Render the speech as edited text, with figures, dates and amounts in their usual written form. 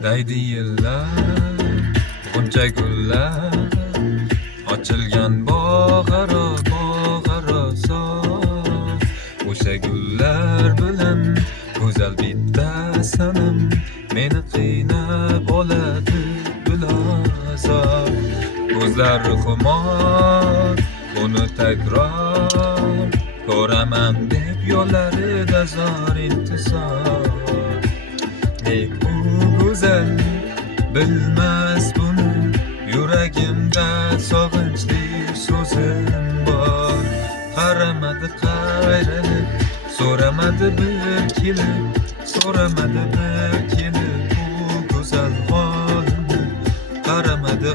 Daydi yillar, g'uncha gullar, ochilgan bog'aro, bog'aro soz. O'sha gullar bilan go'zal bitta sanam meni qiynab oladi bilozor. Ko'zlari xumor, uni takror ko'raman deb yo'llarida zor intizor. Nek u go'zal bilmas buni, yuragimda sog'inchli so'zim bor. Qaramadi qayrilib, so'ramadi bir kelib, so'ramadi bir kelib u go'zal holimni. Qaramadi